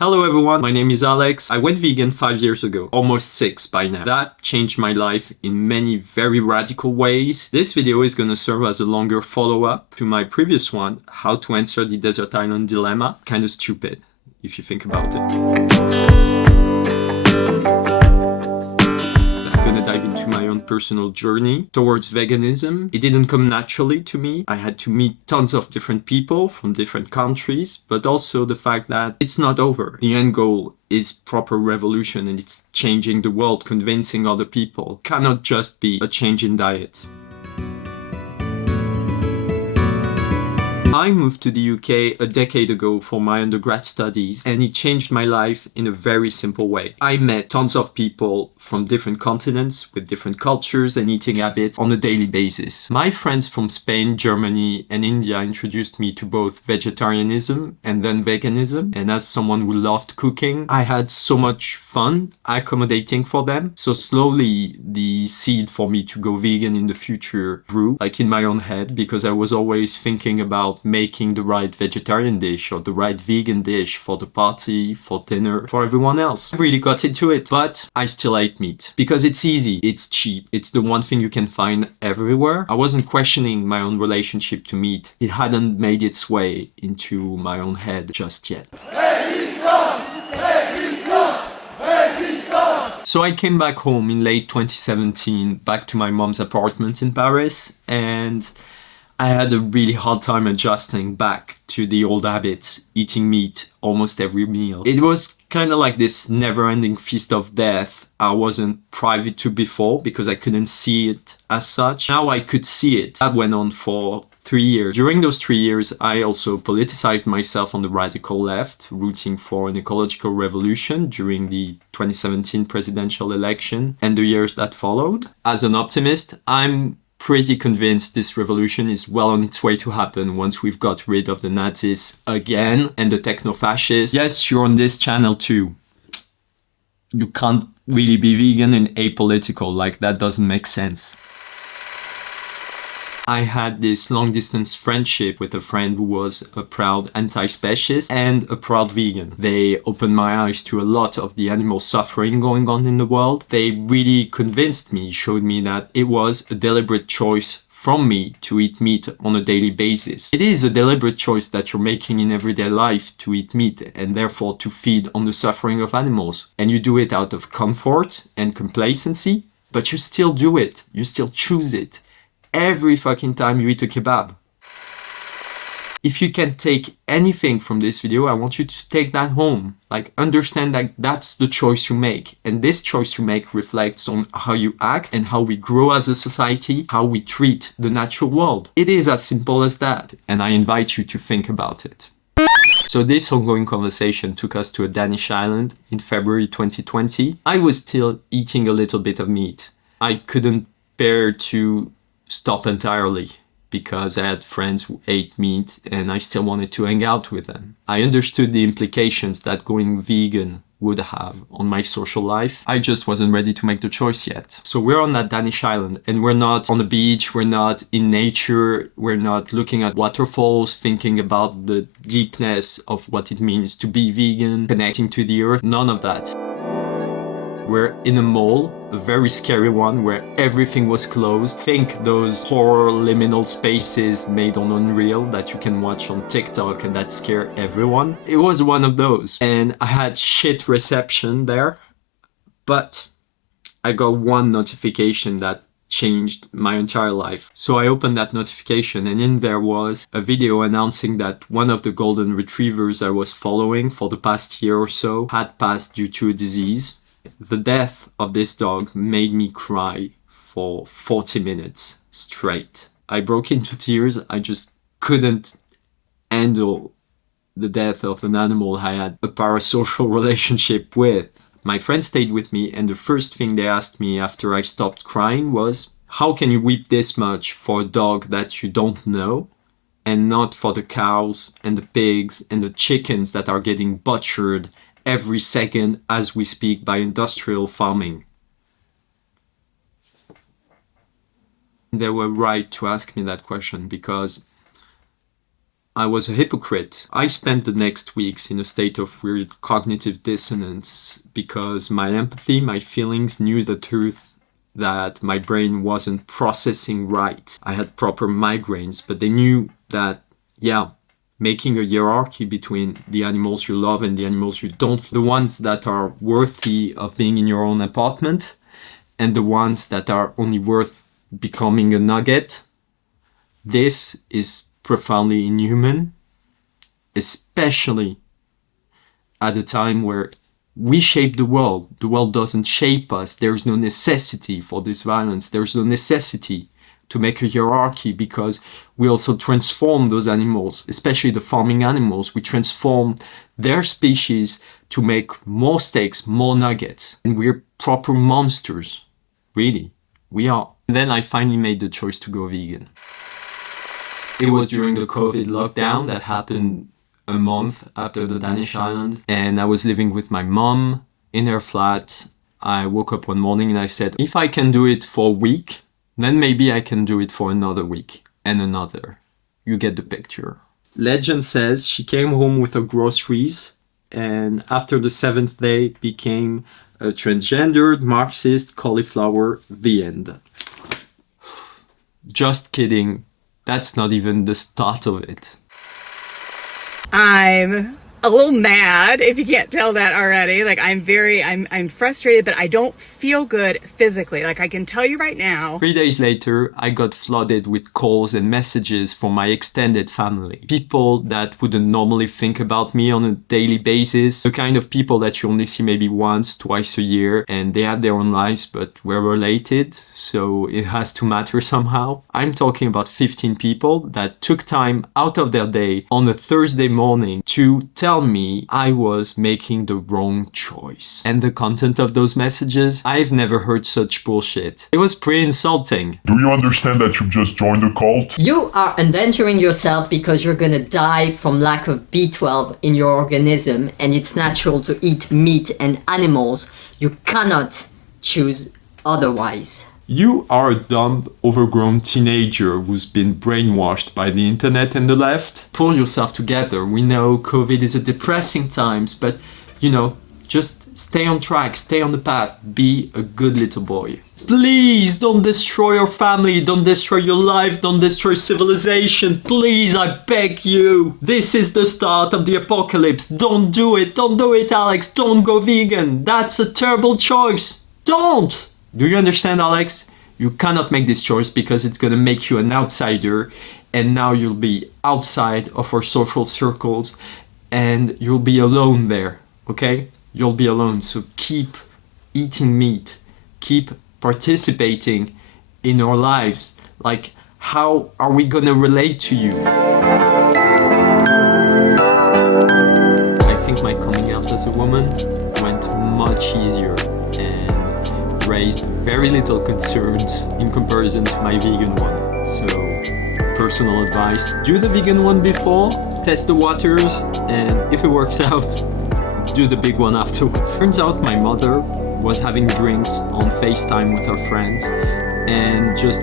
Hello everyone, my name is Alex. I went vegan 5 years ago, almost 6 by now. That changed my life in many very radical ways. This video is gonna serve as a longer follow-up to my previous one, how to answer the desert island dilemma. Kinda stupid, if you think about it. Dive into my own personal journey towards veganism. It didn't come naturally to me. I had to meet tons of different people from different countries, but also the fact that it's not over. The end goal is proper revolution and it's changing the world, convincing other people. It cannot just be a change in diet. I moved to the UK a decade ago for my undergrad studies, and it changed my life in a very simple way. I met tons of people from different continents with different cultures and eating habits on a daily basis. My friends from Spain, Germany, and India introduced me to both vegetarianism and then veganism. And as someone who loved cooking, I had so much fun accommodating for them. So slowly the seed for me to go vegan in the future grew, like in my own head, because I was always thinking about making the right vegetarian dish or the right vegan dish for the party, for dinner, for everyone else. I really got into it, but I still ate meat because it's easy, it's cheap, it's the one thing you can find everywhere. I wasn't questioning my own relationship to meat. It hadn't made its way into my own head just yet. So I came back home in late 2017, back to my mom's apartment in Paris, and I had a really hard time adjusting back to the old habits, eating meat almost every meal. It was kind of like this never-ending feast of death I wasn't privy to before because I couldn't see it as such. Now I could see it. That went on for 3 years. During those 3 years, I also politicized myself on the radical left, rooting for an ecological revolution during the 2017 presidential election and the years that followed. As an optimist, I'm pretty convinced this revolution is well on its way to happen once we've got rid of the Nazis again and the techno-fascists. Yes, you're on this channel too. You can't really be vegan and apolitical, like that doesn't make sense. I had this long-distance friendship with a friend who was a proud anti-speciesist and a proud vegan. They opened my eyes to a lot of the animal suffering going on in the world. They really convinced me, showed me that it was a deliberate choice from me to eat meat on a daily basis. It is a deliberate choice that you're making in everyday life to eat meat and therefore to feed on the suffering of animals. And you do it out of comfort and complacency, but you still do it. You still choose it. Every fucking time you eat a kebab. If you can take anything from this video, I want you to take that home. Like, understand that that's the choice you make. And this choice you make reflects on how you act and how we grow as a society, how we treat the natural world. It is as simple as that. And I invite you to think about it. So this ongoing conversation took us to a Danish island in February 2020. I was still eating a little bit of meat. I couldn't bear to stop entirely because I had friends who ate meat and I still wanted to hang out with them. I understood the implications that going vegan would have on my social life. I just wasn't ready to make the choice yet. So we're on that Danish island and we're not on the beach, we're not in nature, we're not looking at waterfalls, thinking about the deepness of what it means to be vegan, connecting to the earth, none of that. We're in a mall, a very scary one, where everything was closed. Think those horror liminal spaces made on Unreal that you can watch on TikTok and that scare everyone. It was one of those. And I had shit reception there, but I got one notification that changed my entire life. So I opened that notification and in there was a video announcing that one of the golden retrievers I was following for the past year or so had passed due to a disease. The death of this dog made me cry for 40 minutes straight. I broke into tears. I just couldn't handle the death of an animal I had a parasocial relationship with. My friends stayed with me and the first thing they asked me after I stopped crying was, how can you weep this much for a dog that you don't know and not for the cows and the pigs and the chickens that are getting butchered every second as we speak by industrial farming? They were right to ask me that question because I was a hypocrite. I spent the next weeks in a state of weird cognitive dissonance because my empathy, my feelings knew the truth that my brain wasn't processing right. I had proper migraines, but they knew that, yeah, making a hierarchy between the animals you love and the animals you don't, the ones that are worthy of being in your own apartment and the ones that are only worth becoming a nugget, this is profoundly inhuman, especially at a time where we shape the world. The world doesn't shape us. There's no necessity for this violence. There's no necessity to make a hierarchy because we also transform those animals, especially the farming animals. We transform their species to make more steaks, more nuggets. And we're proper monsters. Really, we are. And then I finally made the choice to go vegan. It was during the COVID lockdown that happened a month after the Danish island, and I was living with my mom in her flat. I woke up one morning and I said, if I can do it for a week, then maybe I can do it for another week and another. You get the picture. Legend says she came home with her groceries and after the 7th day became a transgendered Marxist cauliflower. The end. Just kidding. That's not even the start of it. I'm a little mad, if you can't tell that already. Like I'm frustrated, but I don't feel good physically. Like I can tell you right now. 3 days later, I got flooded with calls and messages from my extended family. People that wouldn't normally think about me on a daily basis. The kind of people that you only see maybe once, twice a year, and they have their own lives, but we're related, so it has to matter somehow. I'm talking about 15 people that took time out of their day on a Thursday morning to tell me I was making the wrong choice. And the content of those messages, I've never heard such bullshit. It was pretty insulting. Do you understand that you've just joined a cult? You are endangering yourself because you're gonna die from lack of B12 in your organism, and it's natural to eat meat and animals. You cannot choose otherwise. You are a dumb, overgrown teenager who's been brainwashed by the internet and the left. Pull yourself together. We know COVID is a depressing times, but you know, just stay on track, stay on the path, be a good little boy. Please don't destroy your family, don't destroy your life, don't destroy civilization. Please, I beg you. This is the start of the apocalypse. Don't do it, Alex. Don't go vegan. That's a terrible choice. Don't! Do you understand, Alex? You cannot make this choice because it's gonna make you an outsider, and now you'll be outside of our social circles and you'll be alone there, okay? You'll be alone, so keep eating meat, keep participating in our lives. Like, how are we gonna relate to you? I think my coming out as a woman went much easier and raised very little concerns in comparison to my vegan one. So, personal advice, do the vegan one before, test the waters, and if it works out, do the big one afterwards. Turns out my mother was having drinks on FaceTime with her friends and just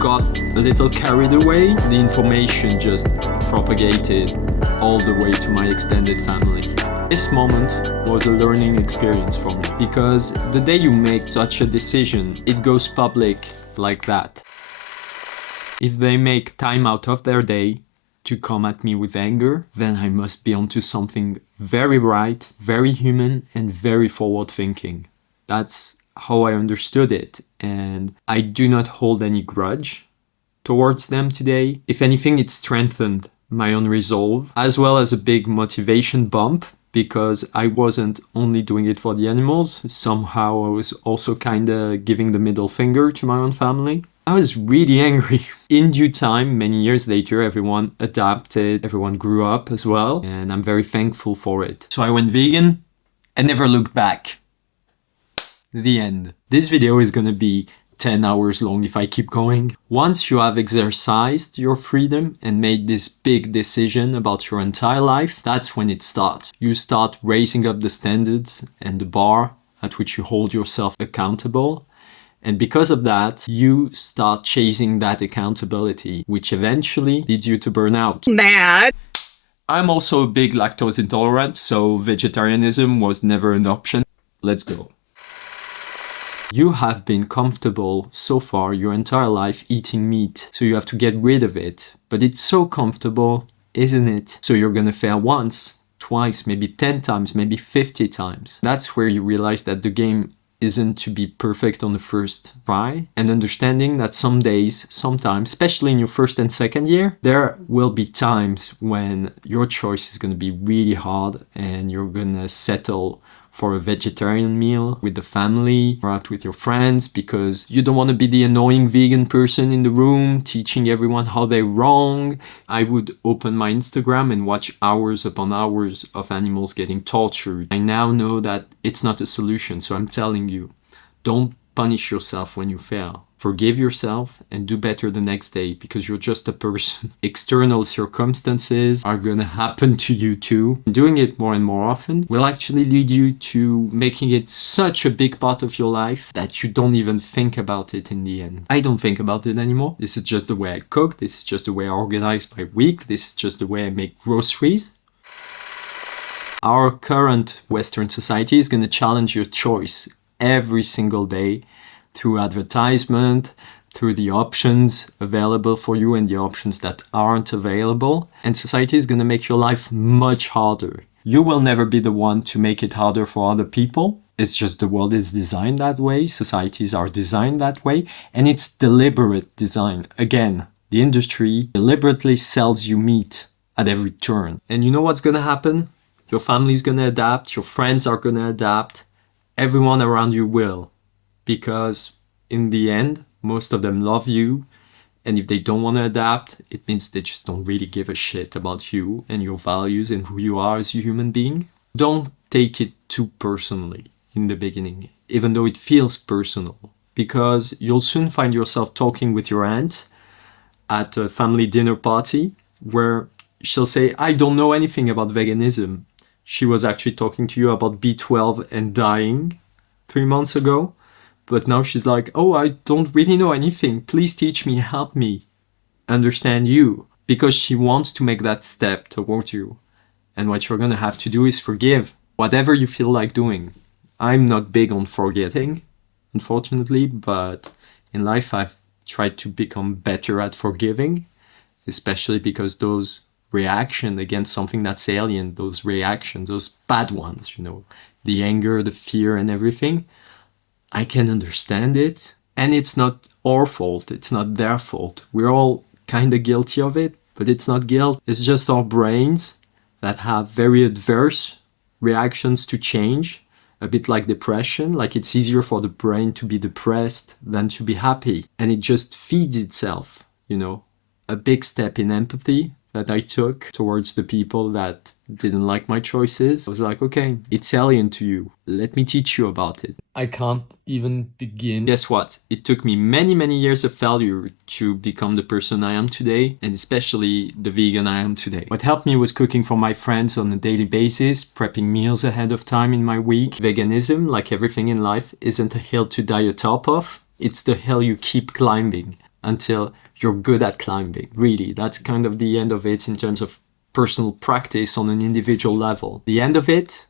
got a little carried away. The information just propagated all the way to my extended family. This moment was a learning experience for me because the day you make such a decision, it goes public like that. If they make time out of their day to come at me with anger, then I must be onto something very right, very human, and very forward-thinking. That's how I understood it, and I do not hold any grudge towards them today. If anything, it strengthened my own resolve, as well as a big motivation bump, because I wasn't only doing it for the animals, somehow I was also kinda giving the middle finger to my own family. I was really angry. In due time, many years later, everyone adapted, everyone grew up as well, and I'm very thankful for it. So I went vegan and never looked back. The end. This video is gonna be 10 hours long if I keep going. Once you have exercised your freedom and made this big decision about your entire life, that's when it starts. You start raising up the standards and the bar at which you hold yourself accountable. And because of that, you start chasing that accountability, which eventually leads you to burnout. Mad. I'm also a big lactose intolerant, so vegetarianism was never an option. Let's go. You have been comfortable so far your entire life eating meat, so you have to get rid of it. But it's so comfortable, isn't it? So you're gonna fail once, twice, maybe 10 times, maybe 50 times. That's where you realize that the game isn't to be perfect on the first try, and understanding that some days, sometimes, especially in your first and second year, there will be times when your choice is going to be really hard and you're going to settle for a vegetarian meal with the family or out with your friends because you don't want to be the annoying vegan person in the room teaching everyone how they're wrong. I would open my Instagram and watch hours upon hours of animals getting tortured. I now know that it's not a solution, so I'm telling you, don't punish yourself when you fail. Forgive yourself and do better the next day because you're just a person. External circumstances are gonna happen to you too. Doing it more and more often will actually lead you to making it such a big part of your life that you don't even think about it in the end. I don't think about it anymore. This is just the way I cook. This is just the way I organize my week. This is just the way I make groceries. Our current Western society is gonna challenge your choice every single day through advertisement, through the options available for you and the options that aren't available. And society is going to make your life much harder. You will never be the one to make it harder for other people. It's just the world is designed that way. Societies are designed that way. And it's deliberate design. Again, the industry deliberately sells you meat at every turn. And you know what's going to happen? Your family's going to adapt. Your friends are going to adapt. Everyone around you will. Because in the end, most of them love you. And if they don't want to adapt, it means they just don't really give a shit about you and your values and who you are as a human being. Don't take it too personally in the beginning, even though it feels personal. Because you'll soon find yourself talking with your aunt at a family dinner party where she'll say, I don't know anything about veganism. She was actually talking to you about B12 and dying 3 months ago. But now she's like, oh, I don't really know anything. Please teach me, help me understand you. Because she wants to make that step towards you. And what you're going to have to do is forgive whatever you feel like doing. I'm not big on forgetting, unfortunately, but in life I've tried to become better at forgiving, especially because those reactions against something that's alien, those reactions, those bad ones, the anger, the fear and everything, I can understand it, and it's not our fault, it's not their fault. We're all kind of guilty of it, but it's not guilt. It's just our brains that have very adverse reactions to change, a bit like depression, like it's easier for the brain to be depressed than to be happy. And it just feeds itself, A big step in empathy that I took towards the people that didn't like my choices. I was like, okay, it's alien to you. Let me teach you about it. I can't even begin. Guess what? It took me many, many years of failure to become the person I am today, and especially the vegan I am today. What helped me was cooking for my friends on a daily basis, prepping meals ahead of time in my week. Veganism, like everything in life, isn't a hill to die atop of. It's the hill you keep climbing until you're good at climbing. Really, that's kind of the end of it in terms of personal practice on an individual level. The end of it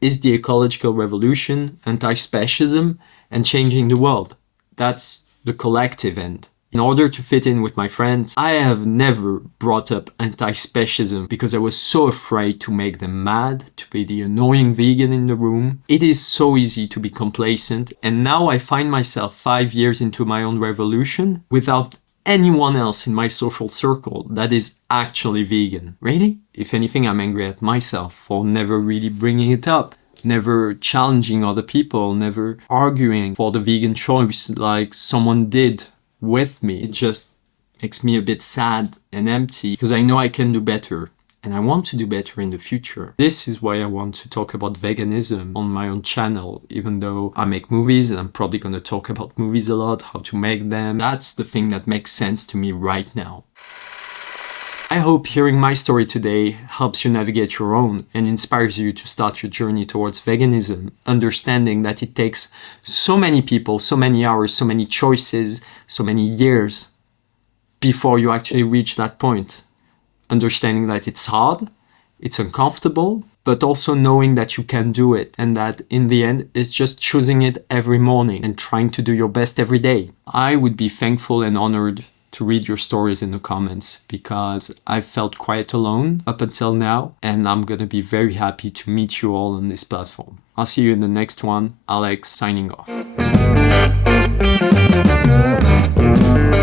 is the ecological revolution, anti-speciesism, and changing the world. That's the collective end. In order to fit in with my friends, I have never brought up anti-speciesism because I was so afraid to make them mad, to be the annoying vegan in the room. It is so easy to be complacent, and now I find myself 5 years into my own revolution without anyone else in my social circle that is actually vegan. Really? If anything, I'm angry at myself for never really bringing it up, never challenging other people, never arguing for the vegan choice like someone did with me. It just makes me a bit sad and empty because I know I can do better. And I want to do better in the future. This is why I want to talk about veganism on my own channel, even though I make movies and I'm probably going to talk about movies a lot, how to make them. That's the thing that makes sense to me right now. I hope hearing my story today helps you navigate your own and inspires you to start your journey towards veganism, understanding that it takes so many people, so many hours, so many choices, so many years before you actually reach that point. Understanding that it's hard, it's uncomfortable, but also knowing that you can do it and that in the end, it's just choosing it every morning and trying to do your best every day. I would be thankful and honored to read your stories in the comments because I felt quite alone up until now, and I'm gonna be very happy to meet you all on this platform. I'll see you in the next one. Alex signing off.